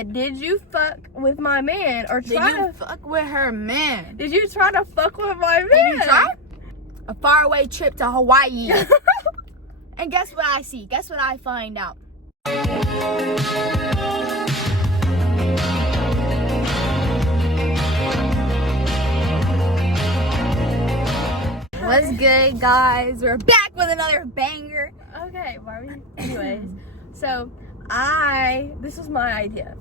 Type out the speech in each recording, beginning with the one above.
said, did you fuck with my man or try to fuck with her man? Did you try to fuck with my man? Did you try? A faraway trip to Hawaii. And guess what I see? Guess what I find out? What's good, guys? We're back with another banger. Okay, anyways, so this was my idea.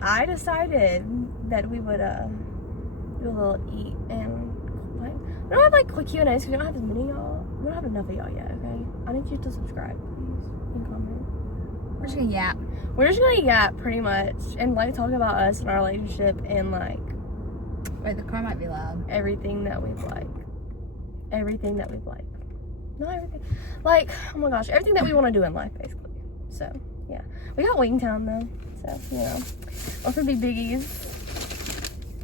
I decided that we would do a little eat and like, we don't have like quick Q&As because we don't have as many y'all. We don't have enough of y'all yet, okay? I need you to subscribe, please, and comment. We're just gonna yap. We're just gonna yap pretty much and like talk about us and our relationship and like, wait, the car might be loud. everything that we've like. Everything that we've like. Not everything. Like, oh my gosh, everything that we want to do in life, basically. So, yeah. We got Wingtown, though. So, you know. Those would be biggies.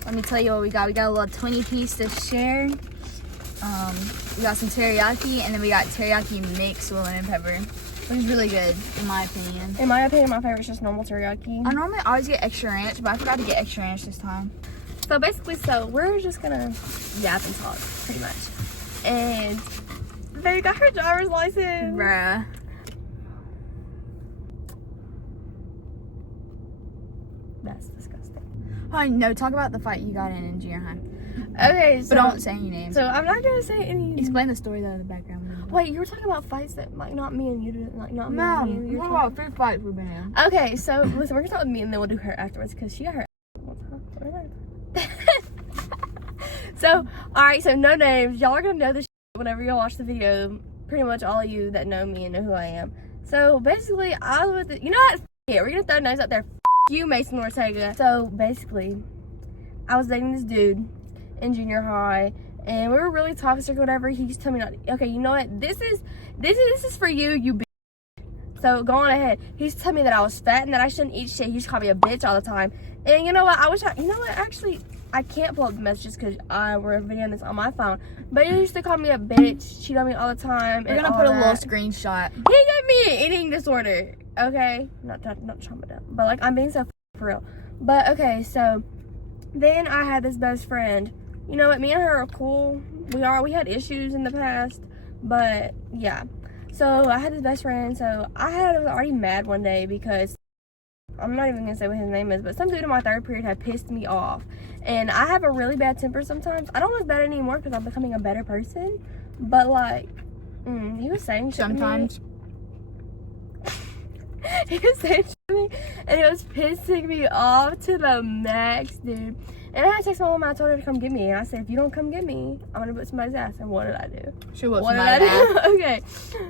Let me tell you what we got. We got a little 20 piece to share. We got some teriyaki, and then we got teriyaki mixed with lemon pepper, which is really good, in my opinion. In my opinion, my favorite is just normal teriyaki. I normally always get extra ranch, but I forgot to get extra ranch this time. So, basically, we're just gonna yap and talk, pretty much. And they got her driver's license. Bruh. That's disgusting. Oh, no, talk about the fight you got in junior high. Okay, so. But don't say any names. So, I'm not gonna say any. Explain the story, though, in the background. Wait, you were talking about fights that, like, not me and you did, like, not me No, and you. what about 3 fights we've been in? Okay, so, listen, we're gonna start with me and then we'll do her afterwards because she got her. So, alright, so no names. Y'all are gonna know this whenever y'all watch the video. Pretty much all of you that know me and know who I am. So, basically, I was with you know what? We're gonna throw names out there. You, Mason Ortega. So, basically, I was dating this dude in junior high, and we were really toxic or whatever. He just told me not. Okay, you know what? This is for you, you bitch. So, go on ahead. He's telling me that I was fat and that I shouldn't eat shit. He used to call me a bitch all the time. And you know what? Actually, I can't pull up the messages because we're videoing this on my phone. But he used to call me a bitch, cheat on me all the time. We're gonna put a little screenshot. He gave me an eating disorder. Okay, not trauma down, but like I'm being so for real. But okay, so then I had this best friend. You know what? Me and her are cool. We had issues in the past, but yeah. So I had this best friend. So I was already mad one day because I'm not even gonna say what his name is, but some dude in my third period had pissed me off. And I have a really bad temper sometimes. I don't look bad anymore because I'm becoming a better person. But like, he was saying shit Sometimes. to me. He was saying shit to me, and it was pissing me off to the max, dude. And I had to text my mom. I told her to come get me, and I said, if you don't come get me, I'm gonna whip somebody's ass. And what did I do? She whipped somebody's ass. Okay,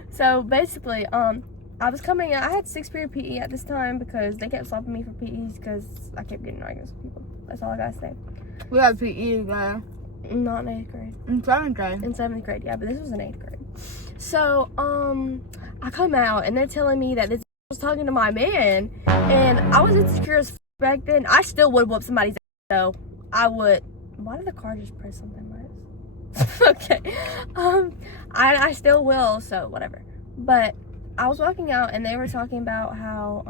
so basically, I was coming out. I had 6th period PE at this time because they kept stopping me for PEs because I kept getting arguments with people. That's all I gotta say. We had PE, guy. Not in 8th grade. In 7th grade. In 7th grade, yeah, but this was in 8th grade. So, I come out and they're telling me that this was talking to my man, and I was insecure as back then. I still would whoop somebody's ass, though. I would. Why did the car just press something like this? Okay. I still will, so whatever. But I was walking out and they were talking about how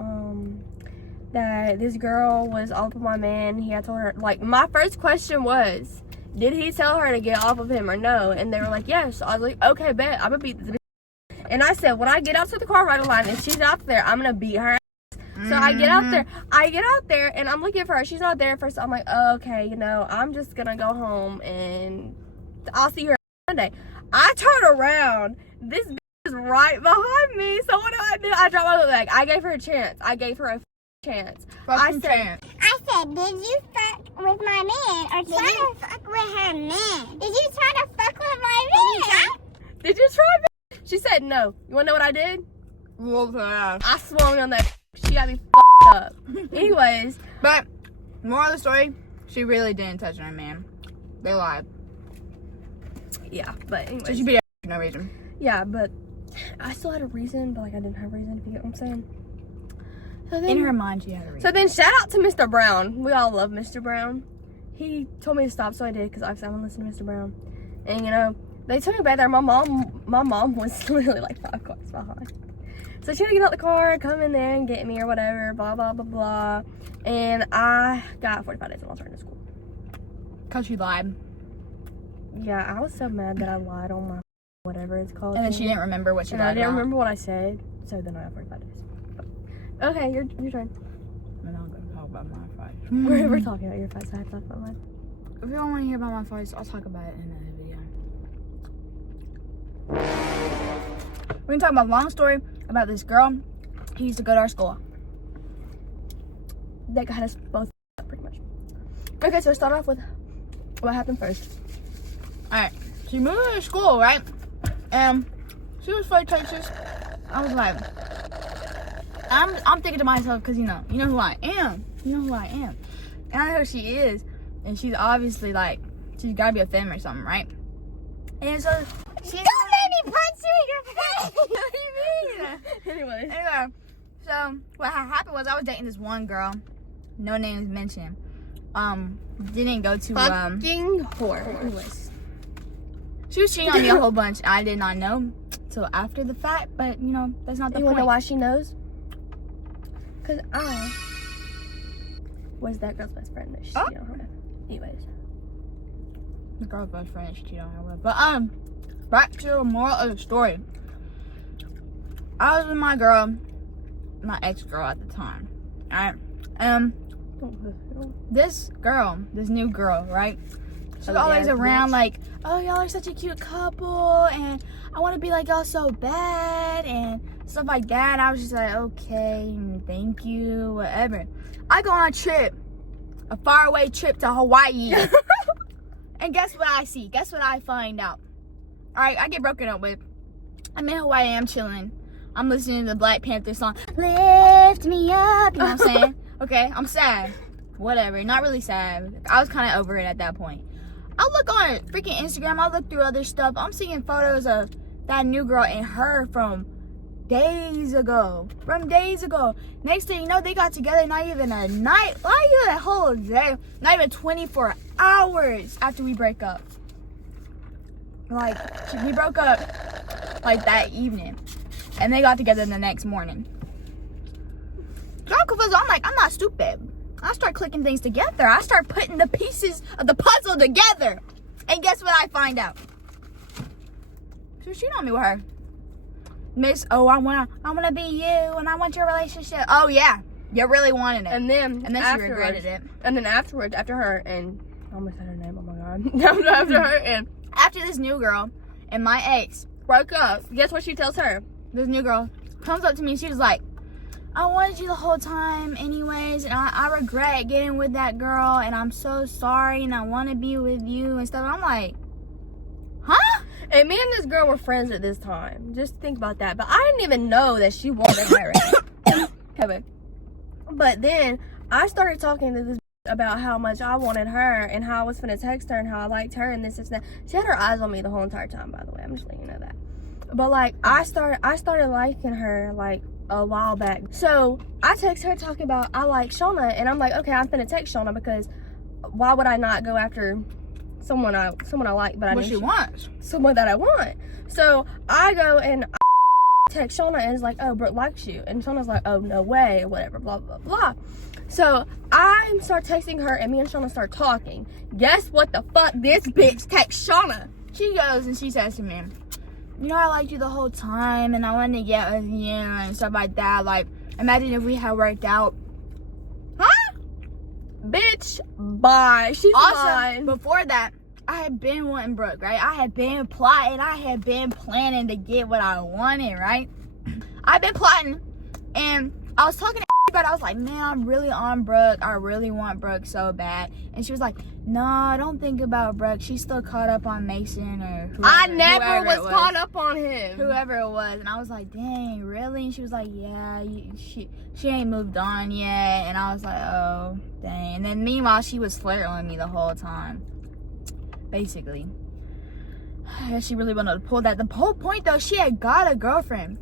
that this girl was all up with my man. He had told her, like, my first question was, did he tell her to get off of him or no? And they were like, yes. So I was like, okay, bet, I'm gonna beat this bitch. And I said, when I get out to the car right line and she's out there, I'm gonna beat her ass. So I get out there and I'm looking for her. She's not there first. I'm like, oh, okay, you know, I'm just gonna go home and I'll see her Sunday. I turn around, this bitch is right behind me. So what do? I dropped my look back. I gave her a chance. I gave her a chance. I said, did you fuck with my man or try to fuck with her man? Did you try to fuck with my man? Did you try? She said no. You wanna know what I did? Whooped her ass. I swung on that. She got me f***ed up. Anyways. But, moral of the story, she really didn't touch her man. They lied. Yeah, but anyways. So she beat her for no reason. Yeah, but I still had a reason, but like I didn't have a reason, if you get what I'm saying. So then, in her mind, she had a reason. So then, shout out to Mr. Brown. We all love Mr. Brown. He told me to stop, so I did, because obviously I want to listen to Mr. Brown. And you know, they took me back there. My mom was literally like 5 cars behind. So she had to get out the car, come in there and get me or whatever, blah, blah, blah, blah. And I got 45 days and I'll return to school. Because she lied. Yeah, I was so mad that I lied on my whatever it's called. And then she didn't remember what she And lied I didn't about. remember what I said. So then I got 45 days. Okay, your turn. We're not going to talk about my fight. We're talking about your fight, so I have to talk about mine. If you don't want to hear about my fights, I'll talk about it in another video. We're going to talk about a long story about this girl who used to go to our school. That got us both up pretty much. Okay, so start off with what happened first. Alright, she moved to school, right? And she was flirtatious. I was like, I'm thinking to myself, because you know who I am. You know who I am. And I know who she is. And she's obviously like, she's got to be a femme or something, right? And so she's... Don't let me punch you in your face! What do you mean? Anyways. Anyway, so what happened was I was dating this one girl, no names mentioned. Didn't go to Fucking whore. anyways. She was cheating on me a whole bunch. I did not know till after the fact, but you know, that's not the You wanna know point. why she knows? Cause I was that girl's best friend that she cheated on her with. Anyways. The girl's best friend she cheated on her with. But back to the moral of the story. I was with my girl, my ex-girl at the time. Alright. This new girl, right? She's always around like, oh, y'all are such a cute couple, and I want to be like y'all so bad, and stuff like that. I was just like, okay, thank you, whatever. I go on a trip, a faraway trip to Hawaii, and guess what I see? Guess what I find out? All right, I get broken up with. I'm in Hawaii, I'm chilling. I'm listening to the Black Panther song, Lift Me Up, you know what I'm saying? Okay, I'm sad. Whatever, not really sad. I was kind of over it at that point. I look on freaking Instagram, I look through other stuff. I'm seeing photos of that new girl and her from days ago. Next thing you know, they got together not even a night, not even a whole day, not even 24 hours after we break up. Like, we broke up like that evening. And they got together the next morning. So I'm confused. I'm like, I'm not stupid. I start clicking things together. I start putting the pieces of the puzzle together. And guess what I find out? She cheated on me with her. Miss, oh, I wanna be you and I want your relationship. Oh yeah, you really wanted it. And then she regretted it. And then afterwards, after her and I almost said her name, oh my god. after her and after this new girl and my ex broke up, guess what she tells her? This new girl comes up to me and she was like, I wanted you the whole time anyways, and I regret getting with that girl, and I'm so sorry, and I want to be with you and stuff. I'm like, huh? And me and this girl were friends at this time. Just think about that. But I didn't even know that she wanted marriage. Kevin. But then I started talking to this about how much I wanted her and how I was finna text her and how I liked her and this and that. She had her eyes on me the whole entire time, by the way. I'm just letting you know that. But like I started liking her like a while back. So I text her talking about I like Shauna, and I'm like, okay, I'm finna text Shauna because why would I not go after someone I like, but I What she wants. someone that I want. So I go and I text Shauna and it's like, oh, Brooke likes you, and Shauna's like, oh, no way, or whatever, blah blah blah. So I start texting her, and me and Shauna start talking. Guess what the fuck this bitch texts Shauna? She goes and she says to me, you know, I liked you the whole time and I wanted to get with you and stuff like that. Like, imagine if we had worked out. Huh? Bitch, bye. She's Also, mine. before that, I had been wanting Brooke, right? I had been plotting. I had been planning to get what I wanted, right? I've been plotting. And I was talking to but I was like, man, I'm really on Brooke. I really want Brooke so bad. And she was like, no, don't think about Brooke. She's still caught up on Mason or whoever. I never whoever was it caught up on him. Whoever it was. And I was like, dang, really? And she was like, yeah, she ain't moved on yet. And I was like, oh, dang. And then meanwhile, she was flirting with me the whole time. Basically. She really wanted to pull that. The whole point, though, she had got a girlfriend.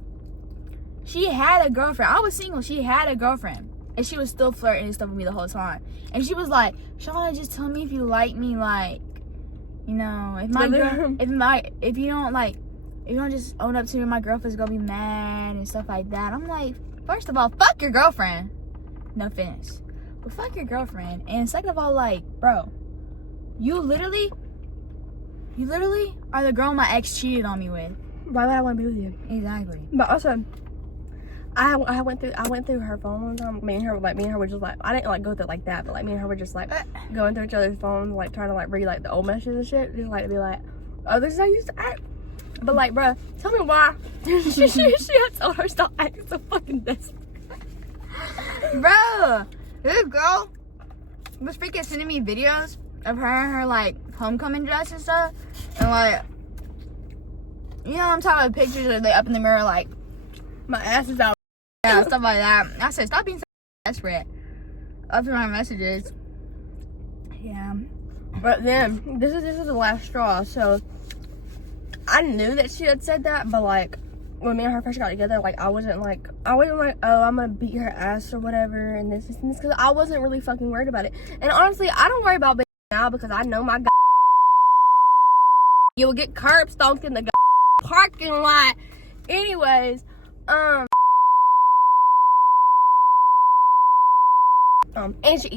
She had a girlfriend. I was single. She had a girlfriend. And she was still flirting and stuff with me the whole time. And she was like, Shauna, just tell me if you like me, like, you know, if you're gonna just own up to me, my girlfriend's gonna be mad and stuff like that. I'm like, first of all, fuck your girlfriend. No offense. But fuck your girlfriend. And second of all, like, bro, you literally are the girl my ex cheated on me with. Why would I want to be with you? Exactly. But also, I went through her phone one time. Me and her were just like, I didn't like go through it like that, but like me and her were just like going through each other's phones, like trying to like read like the old messages and shit, just like to be like, oh, this is how you used to act. But like, bruh, tell me why she had told her stop acting so fucking desperate. Bro, this girl was freaking sending me videos of her in her like homecoming dress and stuff, and like, you know, I'm talking about pictures of they up in the mirror like My ass is out. yeah, stuff like that. I said, stop being so desperate. Up in my messages. Yeah. But then this is the last straw. So I knew that she had said that, but like when me and her first got together, like I wasn't like, oh, I'm gonna beat her ass or whatever, and this because I wasn't really fucking worried about it. And honestly, I don't worry about now because I know my you will get curb stomped in the parking lot. Anyways, and she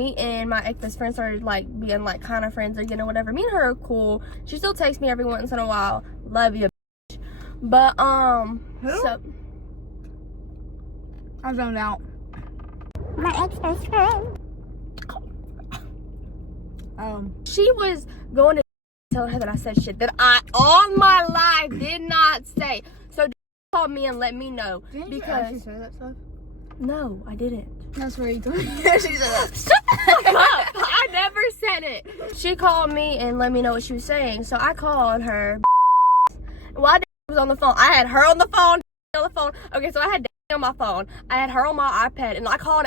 me and my ex best friend started like being like kind of friends or you know whatever. Me and her are cool. She still texts me every once in a while. Love you, bitch. But Who? so I zoned out. My ex-best friend. she was going to tell her that I said shit that I all my life did not say. So called me and let me know Didn't you because actually say that stuff? no, I didn't. That's where you told me. She said that. Shut the fuck up. I never said it. She called me and let me know what she was saying. So I called her. While I was on the phone, I had her on the phone. Okay, so I had on my phone. I had her on my iPad, and I called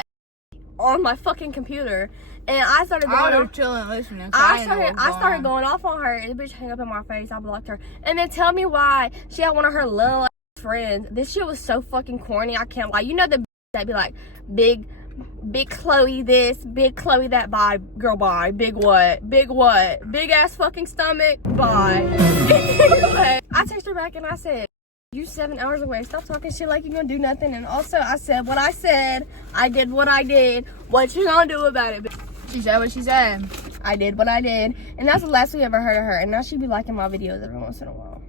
on my fucking computer. And I started going I was off. chilling listening. So I started going off on her, and the bitch hung up in my face. I blocked her. And then tell me why she had one of her little ass friends. This shit was so fucking corny. I can't lie. You know the bitch that be like, big Chloe this, big Chloe that, bye, girl, bye, big what, big ass fucking stomach, bye. Anyway, I texted her back and I said, you 7 hours away, stop talking shit like you gonna do nothing. And also I said what I said, I did what I did, what you gonna do about it? She said what she said. I did what I did, and that's the last we ever heard of her. And now she be liking my videos every once in a while.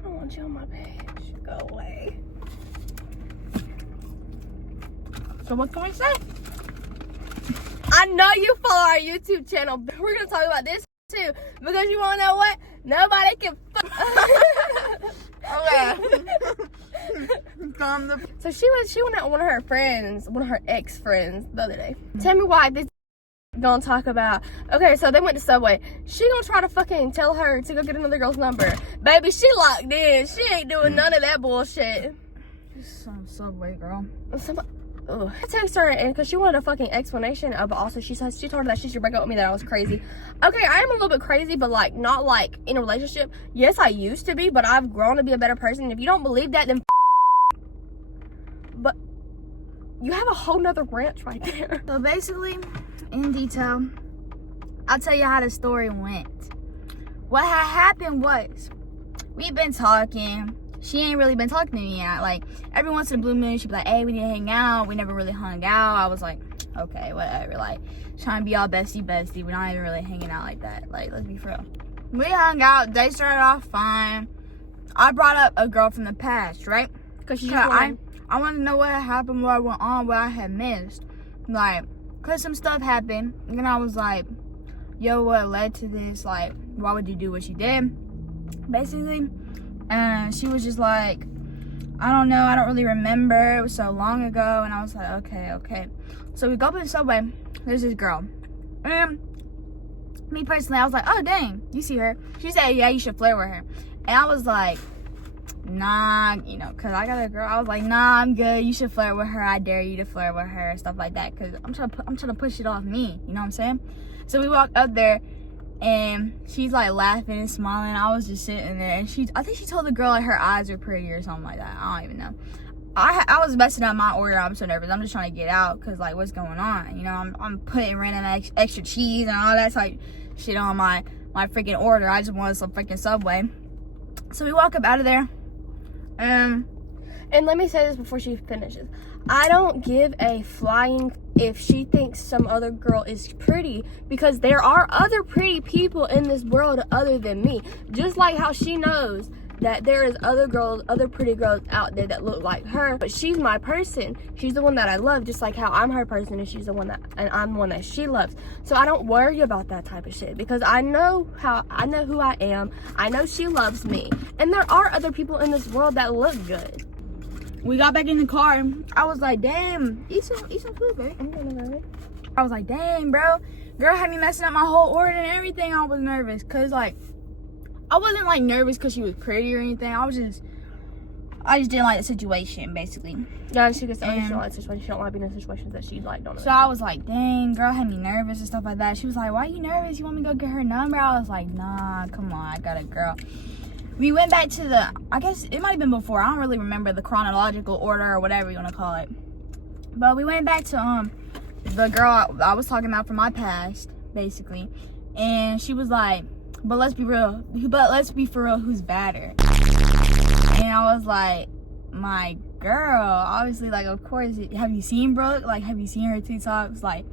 I don't want you on my page, go away. So what can we say? I know you follow our YouTube channel. We're gonna talk about this too, because you wanna know what? Nobody can Okay. From the So she went out with one of her ex friends the other day. Tell me why this gonna talk about. Okay, so they went to Subway. She gonna try to fucking tell her to go get another girl's number. Baby, she locked in. She ain't doing none of that bullshit. some Subway girl. I text her and because she wanted a fucking explanation, but also she told her that she should break up with me, that I was crazy. Okay, I am a little bit crazy, but like not like in a relationship. Yes, I used to be, but I've grown to be a better person. If you don't believe that, then but you have a whole nother rant right there. So basically, in detail, I'll tell you how the story went. What had happened was, we've been talking. She ain't really been talking to me yet. Like, every once in a blue moon, she'd be like, hey, we need to hang out. We never really hung out. I was like, okay, whatever. Like, trying to be all bestie. We're not even really hanging out like that. Like, let's be for real. We hung out. They started off fine. I brought up a girl from the past, right? Because she I want to know what had happened, what went on, what I had missed. Like, because some stuff happened. And I was like, yo, what led to this? Like, why would you do what you did? Basically. And she was just like, I don't know, I don't really remember. It was so long ago. And I was like, okay. So we go up in the Subway. There's this girl. And me personally, I was like, oh, dang, you see her? She said, yeah, you should flirt with her. And I was like, nah, you know, because I got a girl. I was like, nah, I'm good. You should flirt with her. I dare you to flirt with her. Stuff like that. Because I'm trying to push it off me. You know what I'm saying? So we walked up there. And she's like laughing and smiling. I was just sitting there, and I think she told the girl like her eyes were pretty or something like that. I don't even know. I was messing up my order. I'm so nervous. I'm just trying to get out because like what's going on? You know, I'm putting random extra cheese and all that type shit on my freaking order. I just wanted some freaking Subway. So we walk up out of there. And let me say this before she finishes. I don't give a flying if she thinks some other girl is pretty, because there are other pretty people in this world other than me. Just like how she knows that there is other girls, other pretty girls out there that look like her. But she's my person. She's the one that I love, just like how I'm her person and she's the one that, and I'm the one that she loves. So I don't worry about that type of shit, because I know who I am. I know she loves me. And there are other people in this world that look good. We got back in the car. I was like, damn, eat some food, babe. I'm gonna have it. I was like, dang, bro. Girl had me messing up my whole order and everything. I was nervous. Because, like, I wasn't, like, nervous because she was pretty or anything. I just didn't like the situation, basically. Yeah, and she gets she don't like situations. She don't like being in situations that she, like, don't know. So I was like, dang, girl had me nervous and stuff like that. She was like, why are you nervous? You want me to go get her number? I was like, nah, come on. I got a girl. We went back to I guess it might have been before. I don't really remember the chronological order or whatever you want to call it. But we went back to the girl I was talking about from my past, basically. And she was like, but let's be for real, who's badder? And I was like, my girl. Obviously, like, of course, have you seen Brooke? Like, have you seen her TikToks? Like,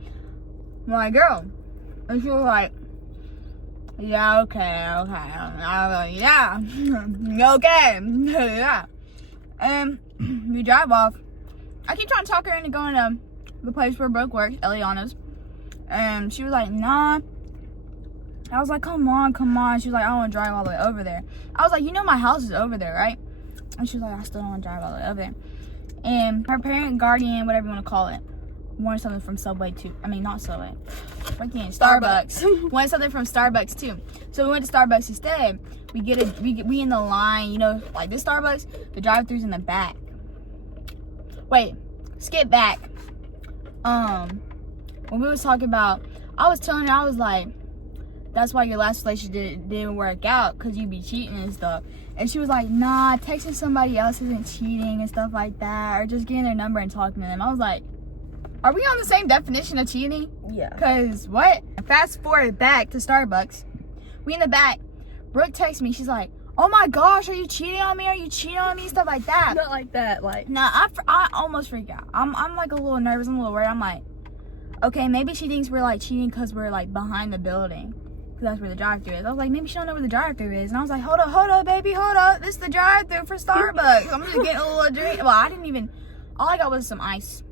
my girl. And she was like, yeah, okay. I was like, yeah, okay, yeah. And we drive off. I keep trying to talk her into going to the place where Brooke works, Eliana's. And she was like, nah. I was like, come on. She was like, I don't want to drive all the way over there. I was like, you know my house is over there, right? And she was like, I still don't want to drive all the way over there. And her parent, guardian, whatever you want to call it, wanted something from Subway too. I mean, not Subway. Starbucks. Wanted something from Starbucks too. So we went to Starbucks instead. We in the line, you know, like this Starbucks, the drive-thru's in the back. Wait, skip back. When we was talking about, I was telling her, I was like, that's why your last relationship didn't work out, because you be cheating and stuff. And she was like, nah, texting somebody else isn't cheating and stuff like that, or just getting their number and talking to them. I was like, are we on the same definition of cheating? Yeah. Because what? Fast forward back to Starbucks. We in the back. Brooke texts me. She's like, oh my gosh, are you cheating on me? Are you cheating on me? Stuff like that. Not like that. Like, nah, I almost freaked out. I'm like a little nervous. I'm a little worried. I'm like, okay, maybe she thinks we're like cheating because we're like behind the building. Because that's where the drive-thru is. I was like, maybe she don't know where the drive-thru is. And I was like, hold up, baby, hold up. This is the drive-thru for Starbucks. I'm just getting a little drink. Well, all I got was some ice.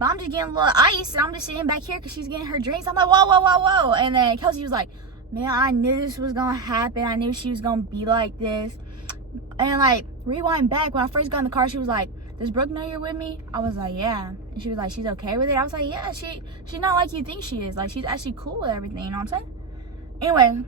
But I'm just getting a little ice, and I'm just sitting back here because she's getting her drinks. I'm like, whoa. And then Kelsey was like, man, I knew this was going to happen. I knew she was going to be like this. And, like, rewind back. When I first got in the car, she was like, does Brooke know you're with me? I was like, yeah. And she was like, she's okay with it? I was like, yeah, she's not like you think she is. Like, she's actually cool with everything, you know what I'm saying? Anyway,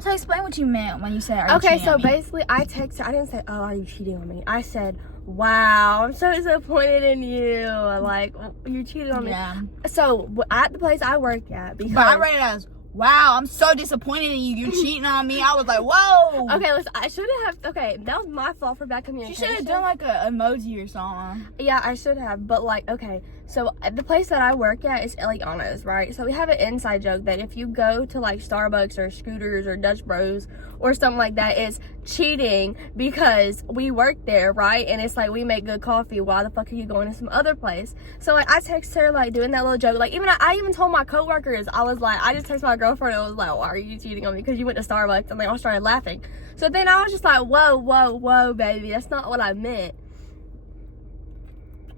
so explain what you meant when you said, are you cheating so on me? basically, I texted her. I didn't say, oh, are you cheating on me? I said, wow, I'm so disappointed in you. Like, you're cheating on me. Yeah. So, at the place I work at, because... But I read it as, wow, I'm so disappointed in you. You're cheating on me. I was like, whoa. Okay, listen, I should have... Okay, that was my fault for bad communication. She should have done, like, an emoji or something. Yeah, I should have. But, like, okay. So, the place that I work at is Eliana's, right? So, we have an inside joke that if you go to, like, Starbucks or Scooters or Dutch Bros or something like that, it's cheating because we work there, right? And it's like, we make good coffee. Why the fuck are you going to some other place? So, like, I text her, like, doing that little joke. Like, I even told my coworkers, I was like, I just texted my girlfriend and I was like, why are you cheating on me? Because you went to Starbucks. And, like, I started laughing. So, then I was just like, whoa, baby. That's not what I meant.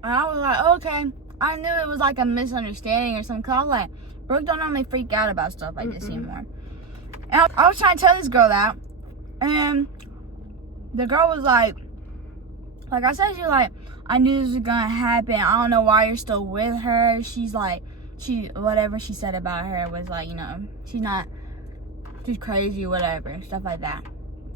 And I was like, okay. I knew it was like a misunderstanding or something. Cause I was like, Brooke don't normally freak out about stuff like this anymore. And I was trying to tell this girl that. And the girl was like I said, she was like, I knew this was gonna happen. I don't know why you're still with her. She's like, whatever she said about her was like, you know, she's crazy, whatever, stuff like that.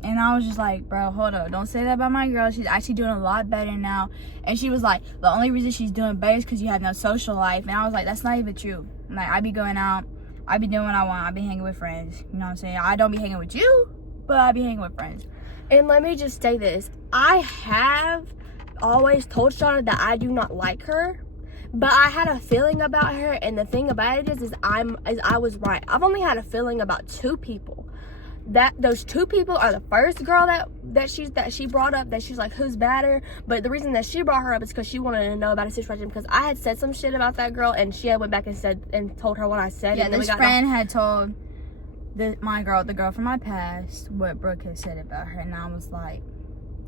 And I was just like, bro, hold up. Don't say that about my girl. She's actually doing a lot better now. And she was like, the only reason she's doing better is because you have no social life. And I was like, that's not even true. Like, I be going out. I be doing what I want. I be hanging with friends. You know what I'm saying? I don't be hanging with you, but I be hanging with friends. And let me just say this. I have always told Shauna that I do not like her. But I had a feeling about her. And the thing about it is I was right. I've only had a feeling about two people. Those two people are the first girl that she brought up that she's like, who's badder? But the reason that she brought her up is because she wanted to know about a situation, because I had said some shit about that girl, and she had went back and told her what I said. Yeah, and then this friend had told the girl from my past, what Brooke had said about her, and I was like,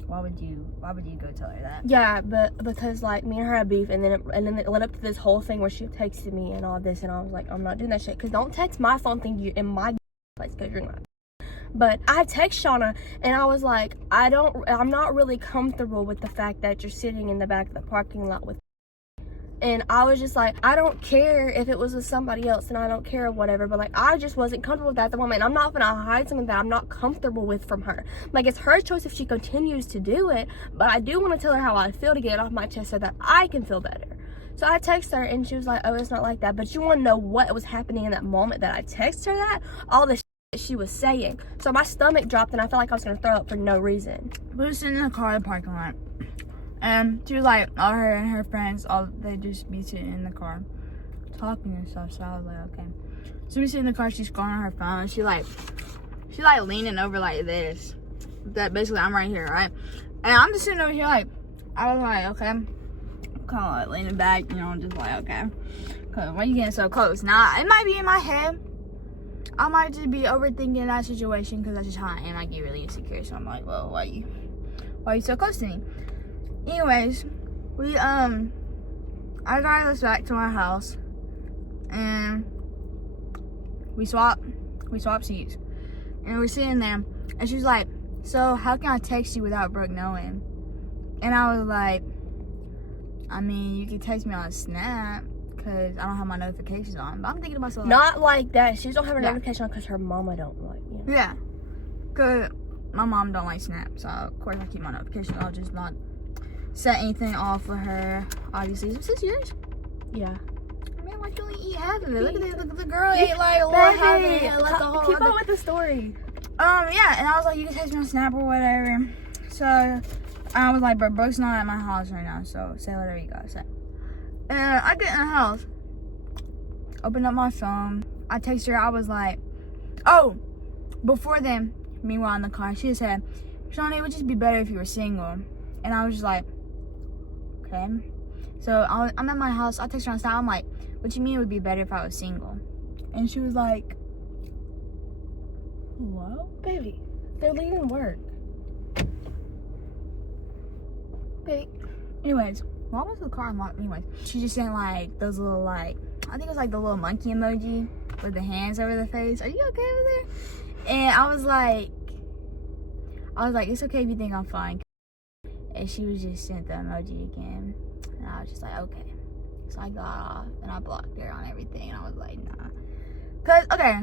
why would you go tell her that? Yeah, but because like me and her had beef, and then it led up to this whole thing where she texted me and all this, and I was like, I'm not doing that shit, because don't text my phone thing you in my place, because you're not. But I text Shauna, and I was like, I'm not really comfortable with the fact that you're sitting in the back of the parking lot with. And I was just like, I don't care if it was with somebody else, and I don't care whatever, but like, I just wasn't comfortable with that at the moment. And I'm not gonna hide something that I'm not comfortable with from her. Like, it's her choice if she continues to do it, but I do want to tell her how I feel to get it off my chest so that I can feel better. So I texted her, and she was like, oh, it's not like that. But you want to know what was happening in that moment that I texted her that? All the she was saying. So my stomach dropped, and I felt like I was gonna throw up for no reason. We were sitting in the car in the parking lot, and she was like, all her and her friends, they just be sitting in the car talking and stuff. So I was like, okay. So we sit in the car, she's scrolling on her phone. She like leaning over like this. That basically I'm right here, right? And I'm just sitting over here like, I was like, okay. Kind of like leaning back, you know, just like, okay. Cause why are you getting so close? Now it might be in my head. I might just be overthinking that situation, because that's just how I am. I get really insecure, so I'm like, well, why are you so close to me? Anyways, I got us back to my house, and we swapped seats, and we're sitting there, and she's like, so how can I text you without Brooke knowing? And I was like, I mean, you can text me on Snap, because I don't have my notifications on. But I'm thinking to myself, not like that. She don't have her notification on because her mama don't like you. Yeah, because my mom don't like Snap, so of course I keep my notifications. I'll just not set anything off for her. Obviously, is this yours? Yeah. Man, why you only eat half of it? Look at this. Look, the girl ate like a little half of it. Like the whole Keep on with the story. Yeah, and I was like, you can text me on Snap or whatever. So I was like, but Brooke's not at my house right now, so say whatever you gotta say. And I get in the house, open up my phone. I text her. I was like, oh, before then, meanwhile in the car, she said, Shawnee, it would just be better if you were single. And I was just like, okay. So I'm at my house. I text her on Snap. I'm like, what you mean it would be better if I was single? And she was like, hello? Baby, they're leaving work. Baby. Anyways, why was the car unlocked? Anyways, she just sent like those little like, I think it was like the little monkey emoji with the hands over the face. Are you okay over there? And I was like, it's okay if you think I'm fine. And she was just sent the emoji again. And I was just like, okay. So I got off and I blocked her on everything. And I was like, nah. Cause, okay,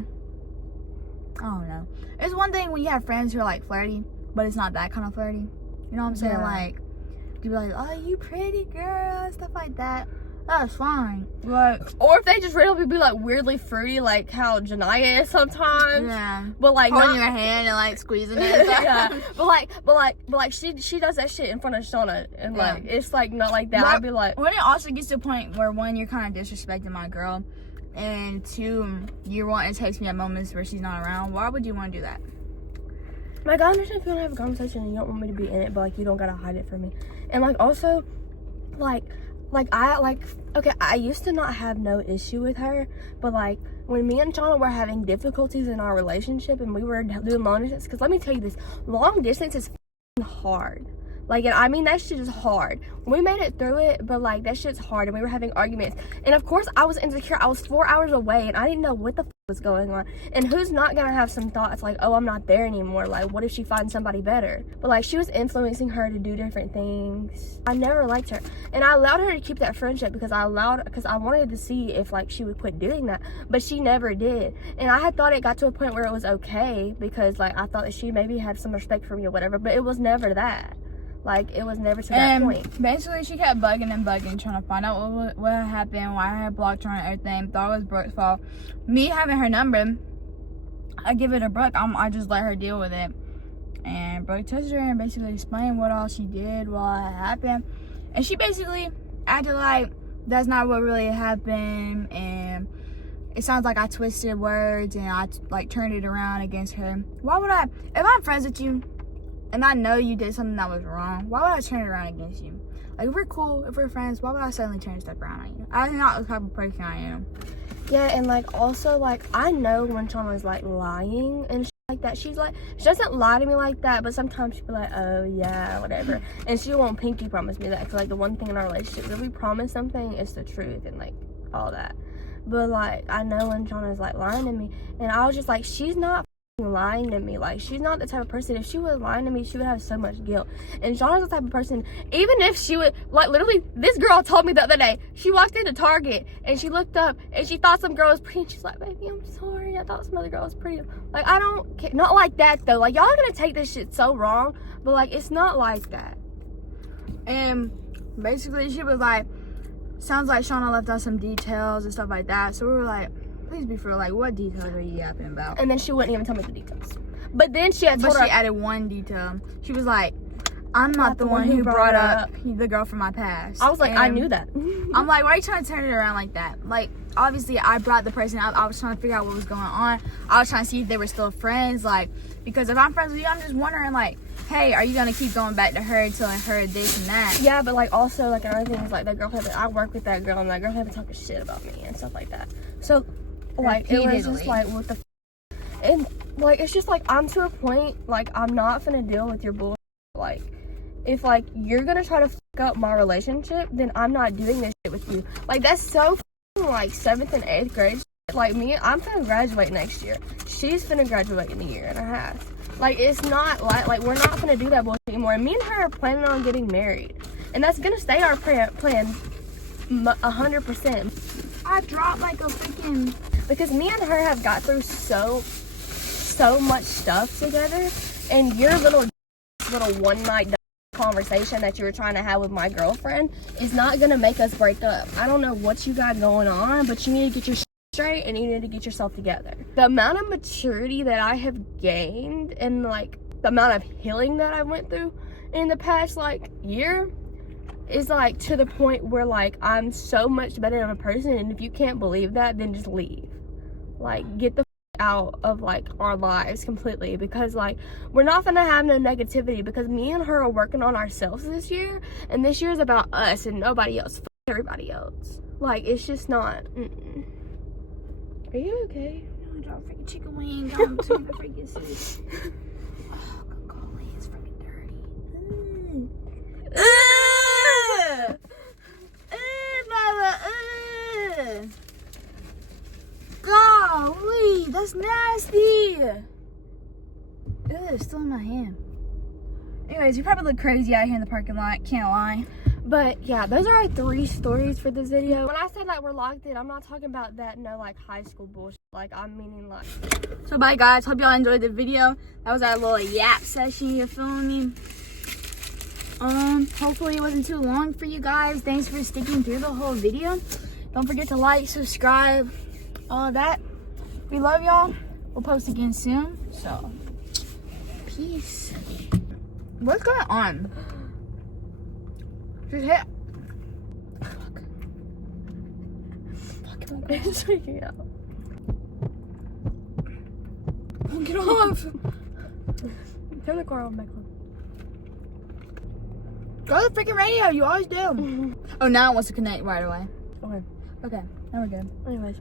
I don't know. It's one thing when you have friends who are like flirty, but it's not that kind of flirty. You know what I'm saying? Yeah. Like, you be like, oh, you pretty girl, stuff like that. That's fine. But or if they just randomly be like weirdly fruity, like how Janaya is sometimes. yeah, But like holding not, your hand and like squeezing it. yeah. But like she does that shit in front of Shauna, and like it's like not like that. But I'd be like, when it also gets to a point where one, you're kind of disrespecting my girl, and two, you want to text me at moments where she's not around. Why would you want to do that? like, I understand if you want to have a conversation and you don't want me to be in it, but like you don't gotta hide it from me. And like also, I used to not have no issue with her, but like when me and Shauna were having difficulties in our relationship and we were doing long distance, because let me tell you this, long distance is hard. Like, and I mean, that shit is hard. We made it through it, but like that shit's hard, and we were having arguments. And of course I was insecure. I was 4 hours away and I didn't know what the was going on. And who's not gonna have some thoughts like, oh, I'm not there anymore, like what if she finds somebody better? But like she was influencing her to do different things. I never liked her, and I allowed her to keep that friendship because I wanted to see if like she would quit doing that, but she never did. And I had thought it got to a point where it was okay because like I thought that she maybe had some respect for me or whatever, but it was never that. Like, it was never to that point. Basically, she kept bugging and bugging, trying to find out what happened, why I had blocked her and everything. Thought it was Brooke's fault. Me having her number, I give it to Brooke. I just let her deal with it. And Brooke touched her and basically explained what all she did while it happened. And she basically acted like that's not what really happened. And it sounds like I twisted words and I, like, turned it around against her. Why would I? If I'm friends with you, and I know you did something that was wrong, why would I turn it around against you? Like, if we're cool, if we're friends, why would I suddenly turn stuff around on you? I'm not the type of person I am. Yeah, and like also like I know when Shauna's like lying and shit like that. She doesn't lie to me like that, but sometimes she'll be like, oh yeah, whatever, and she won't pinky promise me that. Cause like the one thing in our relationship, if we promise something, it's the truth and like all that. But like I know when Shauna's like lying to me, and I was just like, she's not lying to me. Like, she's not the type of person, if she was lying to me, she would have so much guilt. And Shauna's the type of person, even if she would, like, literally, this girl told me the other day, she walked into Target and she looked up and she thought some girl was pretty, and she's like, baby, I'm sorry, I thought some other girl was pretty. Like, I don't care. Not like that though. Like, y'all are gonna take this shit so wrong, but like, it's not like that. And basically she was like, sounds like Shauna left out some details and stuff like that. So we were like, please be for real, like, what details are you yapping about? And then she wouldn't even tell me the details. But then she had told her, she added one detail. She was like, I'm not the one who brought up the girl from my past. I was like, and I knew that. I'm like, why are you trying to turn it around like that? Like, obviously I brought the person out. I was trying to figure out what was going on. I was trying to see if they were still friends. Like, because if I'm friends with you, I'm just wondering, like, hey, are you gonna keep going back to her and telling her this and that? Yeah, but like also like another thing is like that girl I work with that girl, and that girl had been talking shit about me and stuff like that. So like it was just like what the and like it's just like I'm to a point like I'm not gonna deal with your bullshit. Like if like you're gonna try to fuck up my relationship, then I'm not doing this shit with you. Like that's so like 7th and 8th grade shit. Like me, I'm gonna graduate next year. She's gonna graduate in a year and a half. Like it's not like we're not gonna do that bullshit anymore. And me and her are planning on getting married, and that's gonna stay our plan 100%. I dropped like a freaking, because me and her have got through so much stuff together, and your little one night conversation that you were trying to have with my girlfriend is not gonna make us break up. I don't know what you got going on, but you need to get your shit straight and you need to get yourself together. The amount of maturity that I have gained and like the amount of healing that I went through in the past like year is like to the point where like I'm so much better of a person, and if you can't believe that, then just leave. Like get the out of like our lives completely, because like we're not gonna have no negativity, because me and her are working on ourselves this year, and this year is about us and nobody else. Fuck everybody else. Like it's just not. Are you okay? I dropped a freaking chicken wing. I'm super freaking sick. Oh, golly, it's freaking dirty. Golly, that's nasty. It's still in my hand. Anyways, you probably look crazy out here in the parking lot, can't lie. But yeah, those are our 3 stories for this video. When I say like we're locked in, I'm not talking about that no like high school bullshit. Like I'm meaning like. So bye guys, hope y'all enjoyed the video. That was our little yap session, you feeling me? Hopefully it wasn't too long for you guys. Thanks for sticking through the whole video. Don't forget to like, subscribe, all of that. We love y'all. We'll post again soon. So peace. What's going on? Just hit. Fuck. It's freaking out. Oh, get off. Turn the car on back on. Go to the freaking radio. You always do. Oh, now it wants to connect right away. Okay. Okay. Now we're good. Anyways.